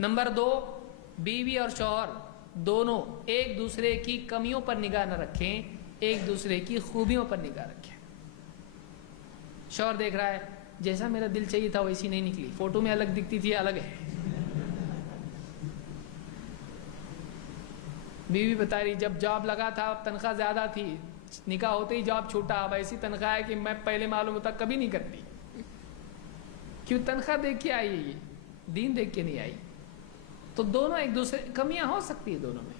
Number 2، بیوی اور شوہر دونوں ایک دوسرے کی کمیوں پر نگاہ نہ رکھیں، ایک دوسرے کی خوبیوں پر نگاہ رکھیں۔ شوہر دیکھ رہا ہے جیسا میرا دل چاہیے تھا ویسی نہیں نکلی، فوٹو میں الگ دکھتی تھی، الگ ہے۔ بیوی بتا رہی جب جاب لگا تھا تنخواہ زیادہ تھی، نکاح ہوتے ہی جاب چھوٹا، اب ایسی تنخواہ ہے کہ میں پہلے معلوم ہوتا کبھی نہیں کرتی۔ کیوں؟ تنخواہ دیکھ کے آئی ہے، یہ دین دیکھ کے نہیں آئی۔ تو دونوں ایک دوسرے، کمیاں ہو سکتی ہے دونوں میں،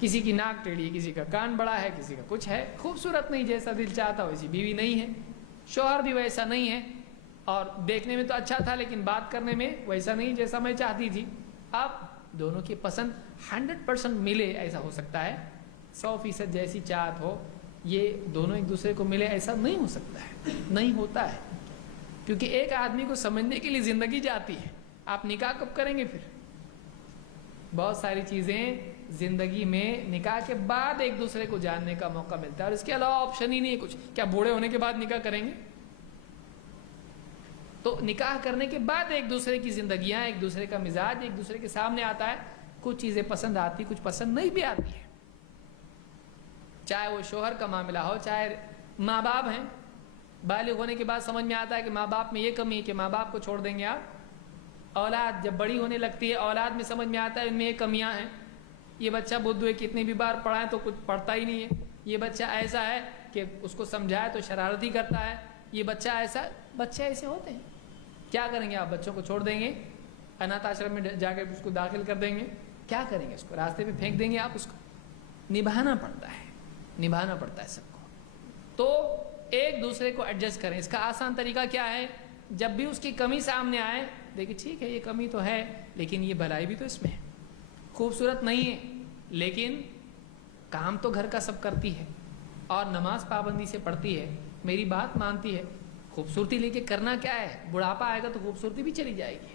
کسی کی ناک ٹیڑھی ہے، کسی کا کان بڑا ہے، کسی کا کچھ ہے، خوبصورت نہیں، جیسا دل چاہتا ویسی بیوی نہیں ہے، شوہر بھی ویسا نہیں ہے، اور دیکھنے میں تو اچھا تھا لیکن بات کرنے میں ویسا نہیں جیسا میں چاہتی تھی۔ اب دونوں کی پسند 100% ملے ایسا ہو سکتا ہے، 100% جیسی چاہت ہو، یہ دونوں ایک دوسرے کو ملے ایسا نہیں ہو سکتا ہے، نہیں ہوتا ہے، کیونکہ ایک آدمی کو سمجھنے کے لیے زندگی جاتی ہے۔ آپ نکاح کب کریں گے؟ پھر بہت ساری چیزیں زندگی میں نکاح کے بعد ایک دوسرے کو جاننے کا موقع ملتا ہے، اور اس کے علاوہ آپشن ہی نہیں ہے کچھ۔ کیا بوڑھے ہونے کے بعد نکاح کریں گے؟ تو نکاح کرنے کے بعد ایک دوسرے کی زندگیاں، ایک دوسرے کا مزاج ایک دوسرے کے سامنے آتا ہے، کچھ چیزیں پسند آتی، کچھ پسند نہیں بھی آتی ہے، چاہے وہ شوہر کا معاملہ ہو، چاہے ماں باپ ہیں۔ بالغ ہونے کے بعد سمجھ میں آتا ہے کہ ماں باپ میں یہ کمی ہے کہ ماں باپ کو چھوڑ دیں گے آپ۔ اولاد جب بڑی ہونے لگتی ہے، اولاد میں سمجھ میں آتا ہے ان میں یہ کمیاں ہیں، یہ بچہ بدھو ہے، کتنی بھی بار پڑھائیں تو کچھ پڑھتا ہی نہیں ہے، یہ بچہ ایسا ہے کہ اس کو سمجھائے تو شرارتی کرتا ہے، یہ بچہ ایسا، بچے ایسے ہوتے ہیں۔ کیا کریں گے آپ؟ بچوں کو چھوڑ دیں گے، اناتھ آشرم میں جا کے اس کو داخل کر دیں گے؟ کیا کریں گے؟ اس کو راستے پہ پھینک دیں گے آپ؟ اس کو نبھانا پڑتا ہے، نبھانا پڑتا ہے سب کو۔ تو ایک دوسرے کو ایڈجسٹ کریں۔ اس کا آسان طریقہ کیا ہے؟ جب بھی اس کی کمی سامنے آئے، دیکھیں ٹھیک ہے یہ کمی تو ہے لیکن یہ بھلائی بھی تو اس میں ہے، خوبصورت نہیں ہے لیکن کام تو گھر کا سب کرتی ہے اور نماز پابندی سے پڑھتی ہے، میری بات مانتی ہے، خوبصورتی لے کے کرنا کیا ہے؟ بڑھاپا آئے گا تو خوبصورتی بھی چلی جائے گی۔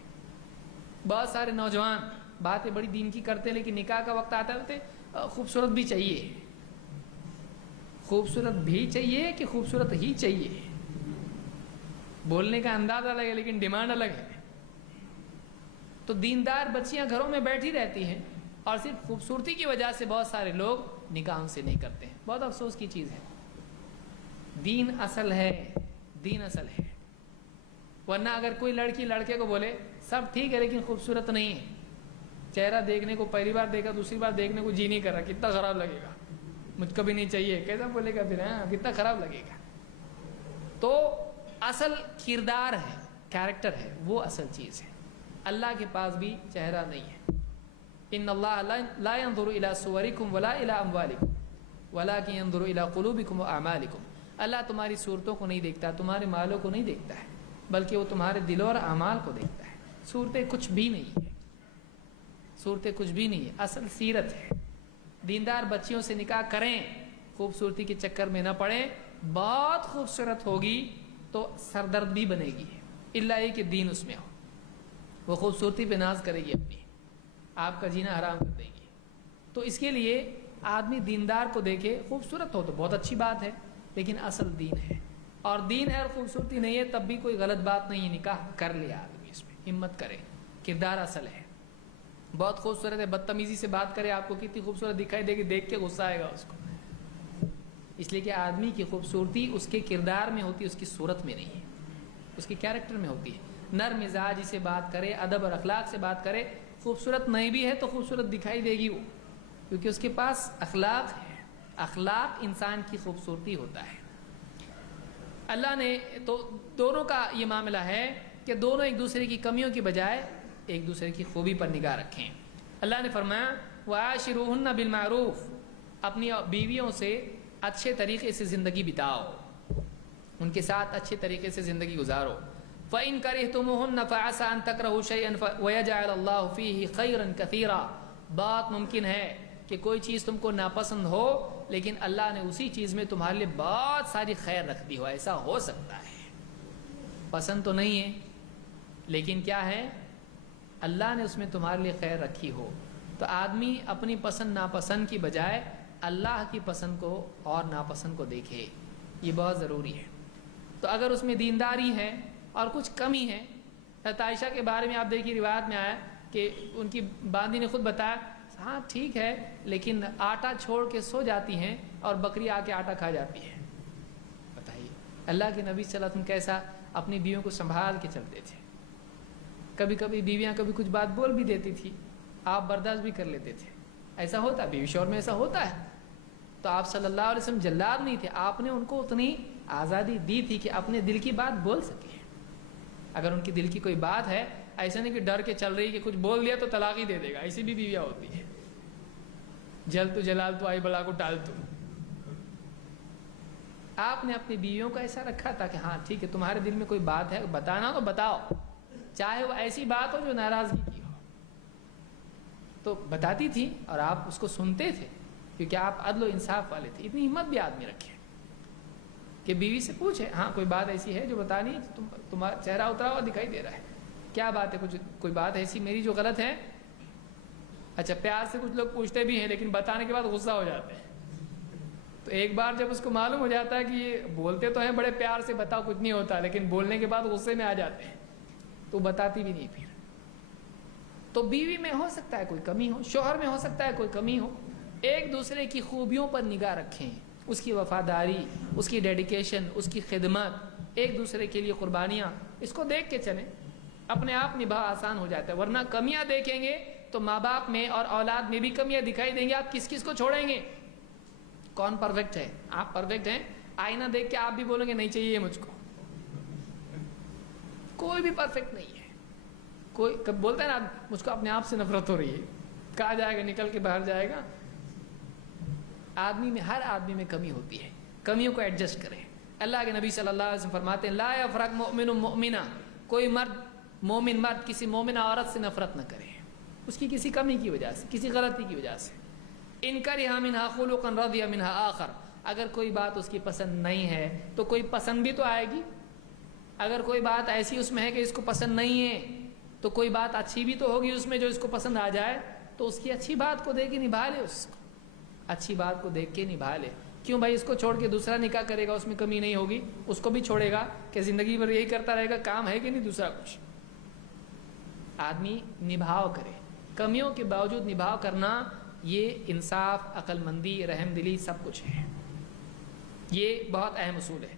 بہت سارے نوجوان باتیں بڑی دین کی کرتے ہیں لیکن نکاح کا وقت آتا ہے خوبصورت بھی چاہیے، خوبصورت بھی چاہیے کہ خوبصورت ہی چاہیے؟ بولنے کا انداز الگ ہے لیکن ڈیمانڈ الگ ہے۔ تو دیندار بچیاں گھروں میں بیٹھی رہتی ہیں اور صرف خوبصورتی کی وجہ سے بہت سارے لوگ نکاح ان سے نہیں کرتے ہیں، بہت افسوس کی چیز ہے۔ دین اصل ہے، دین اصل ہے، ورنہ اگر کوئی لڑکی لڑکے کو بولے سب ٹھیک ہے لیکن خوبصورت نہیں ہے، چہرہ دیکھنے کو پہلی بار دیکھا دوسری بار دیکھنے کو جی نہیں کر رہا، کتنا خراب لگے گا، مجھ کو بھی نہیں چاہیے، کیسا بولے گا پھر؟ کتنا خراب لگے گا۔ تو اصل کردار ہے، کیریکٹر ہے، وہ اصل چیز ہے۔ اللہ کے پاس بھی چہرہ نہیں ہے۔ ان اللہ لا ينظر الى صورکم ولا الى اموالکم ولکن ينظر الى قلوبکم واعمالکم۔ اللہ تمہاری صورتوں کو نہیں دیکھتا، تمہارے مالوں کو نہیں دیکھتا ہے، بلکہ وہ تمہارے دلوں اور اعمال کو دیکھتا ہے۔ صورتیں کچھ بھی نہیں ہے، صورتیں کچھ بھی نہیں ہے، اصل سیرت ہے۔ دیندار بچیوں سے نکاح کریں، خوبصورتی کے چکر میں نہ پڑیں، بہت خوبصورت ہوگی تو سردرد بھی بنے گی، الا یہ کہ دین اس میں ہو، وہ خوبصورتی پہ ناز کرے گی اپنی، آپ کا جینا حرام کر دے گی۔ تو اس کے لیے آدمی دیندار کو دیکھے، خوبصورت ہو تو بہت اچھی بات ہے لیکن اصل دین ہے، اور دین ہے اور خوبصورتی نہیں ہے تب بھی کوئی غلط بات نہیں ہے، نکاح کر لیا آدمی، اس میں ہمت کرے، کردار اصل ہے۔ بہت خوبصورت ہے، بدتمیزی سے بات کرے، آپ کو کتنی خوبصورت دکھائی دے گی، دیکھ کے غصہ آئے گا اس کو، اس لیے کہ آدمی کی خوبصورتی اس کے کردار میں ہوتی ہے، اس کی صورت میں نہیں ہے، اس کے کیریکٹر میں ہوتی ہے۔ نرم مزاجی سے بات کرے، ادب اور اخلاق سے بات کرے، خوبصورت نہیں بھی ہے تو خوبصورت دکھائی دے گی وہ، کیونکہ اس کے پاس اخلاق ہے، اخلاق انسان کی خوبصورتی ہوتا ہے۔ اللہ نے تو دونوں کا یہ معاملہ ہے کہ دونوں ایک دوسرے کی کمیوں کی بجائے ایک دوسرے کی خوبی پر نگاہ رکھیں۔ اللہ نے فرمایا وَعَاشِرُوهُنَّ بِالْمَعْرُوفِ، اپنی بیویوں سے اچھے طریقے سے زندگی بتاؤ، ان کے ساتھ اچھے طریقے سے زندگی گزارو۔ فَإِن كَرِهْتُمُوهُنَّ فَعَسَىٰ أَن تَكْرَهُوا شَيْئًا وَيَجْعَلَ اللَّهُ فِيهِ خَيْرًا كَثِيرًا، بات ممکن ہے کہ کوئی چیز تم کو ناپسند ہو لیکن اللہ نے اسی چیز میں تمہارے لیے بہت ساری خیر رکھ دی ہو، ایسا ہو سکتا ہے۔ پسند تو نہیں ہے لیکن کیا ہے، اللہ نے اس میں تمہارے لیے خیر رکھی ہو۔ تو آدمی اپنی پسند ناپسند کی بجائے اللہ کی پسند کو اور ناپسند کو دیکھے، یہ بہت ضروری ہے۔ تو اگر اس میں دینداری ہے اور کچھ کمی ہے حضرت عائشہ کے بارے میں آپ دیکھیے روایت میں آیا کہ ان کی باندی نے خود بتایا ہاں ٹھیک ہے لیکن آٹا چھوڑ کے سو جاتی ہیں اور بکری آ کے آٹا کھا جاتی ہے. بتائیے اللہ کے نبی صلی اللہ علیہ وسلم کیسا اپنی بیویوں کو سنبھال کے چلتے تھے. کبھی کبھی بیویاں کبھی کچھ بات بول بھی دیتی تھی, آپ برداشت بھی کر لیتے تھے. ایسا ہوتا ہے بیوی شوہر میں, ایسا ہوتا ہے. تو آپ صلی اللہ علیہ وسلم جلاد نہیں تھے, آپ نے ان کو اتنی آزادی دی تھی کہ اپنے دل کی بات بول سکے. اگر ان کی دل کی کوئی بات ہے, ایسا نہیں کہ ڈر کے چل رہی کہ کچھ بول دیا تو طلاق ہی دے دے گا, ایسی بھی بیویاں ہوتی ہیں. جل تو جلال تو آئی بلا کو ٹال تو. آپ نے اپنی بیویوں کا ایسا رکھا تھا کہ ہاں ٹھیک ہے تمہارے دل میں کوئی بات ہے بتانا تو بتاؤ, چاہے وہ ایسی بات ہو جو ناراضگی کی ہو. تو بتاتی تھی اور آپ اس کو سنتے تھے کیونکہ آپ عدل و انصاف والے تھے. اتنی ہمت بھی آدمی رکھے کہ بیوی سے پوچھے ہاں کوئی بات ایسی ہے جو بتانی, تمہارا چہرہ اترا ہوا دکھائی دے رہا ہے, کیا بات ہے, کوئی بات ایسی میری جو غلط ہے. اچھا پیار سے کچھ لوگ پوچھتے بھی ہیں لیکن بتانے کے بعد غصہ ہو جاتے ہیں. تو ایک بار جب اس کو معلوم ہو جاتا ہے کہ یہ بولتے تو ہیں بڑے پیار سے بتاؤ کچھ نہیں ہوتا, لیکن بولنے کے بعد غصے میں آ جاتے ہیں تو بتاتی بھی نہیں پھر. تو بیوی میں ہو سکتا ہے کوئی کمی ہو, شوہر میں ہو سکتا ہے کوئی کمی ہو. ایک دوسرے کی خوبیوں پر نگاہ رکھیں, اس کی وفاداری, اس کی ڈیڈیکیشن, اس کی خدمت, ایک دوسرے کے لیے قربانیاں, اس کو دیکھ کے چلیں. اپنے آپ نبھا آسان ہو جاتا ہے. ورنہ کمیاں دیکھیں گے تو ماں باپ میں اور اولاد میں بھی کمیاں دکھائی دیں گے. آپ کس کس کو چھوڑیں گے؟ کون پرفیکٹ ہے؟ آپ پرفیکٹ ہیں, آئینہ دیکھ کے آپ بھی بولیں گے نہیں چاہیے مجھ کو. کوئی بھی پرفیکٹ نہیں ہے. کوئی کب بولتا ہے نا مجھ کو اپنے آپ سے نفرت ہو رہی ہے, کہا جائے گا نکل کے باہر جائے گا. آدمی میں, ہر آدمی میں کمی ہوتی ہے, کمیوں کو ایڈجسٹ کریں. اللہ کے نبی صلی اللہ علیہ وسلم فرماتے ہیں لا یفرق مؤمن مؤمنہ, کوئی مرد مومن مرد کسی مومنہ عورت سے نفرت نہ کرے اس کی کسی کمی کی وجہ سے, کسی غلطی کی وجہ سے. ان کرہ منہا خلقا رضی منہا آخر, اگر کوئی بات اس کی پسند نہیں ہے تو کوئی پسند بھی تو آئے گی. اگر کوئی بات ایسی اس میں ہے کہ اس کو پسند نہیں ہے تو کوئی بات اچھی بھی تو ہوگی اس میں جو اس کو پسند آ جائے. تو اس کی اچھی بات کو دیکھ کے نبھا لے, اس کو اچھی بات کو دیکھ کے نبھا لے. کیوں بھائی اس کو چھوڑ کے دوسرا نکاح کرے گا, اس میں کمی نہیں ہوگی, اس کو بھی چھوڑے گا کہ زندگی بھر یہی کرتا رہے گا, کام ہے کہ نہیں دوسرا کچھ. آدمی نبھاؤ کرے, کمیوں کے باوجود نبھاؤ کرنا, یہ انصاف, عقل مندی, رحم دلی سب کچھ ہے. یہ بہت اہم اصول ہے.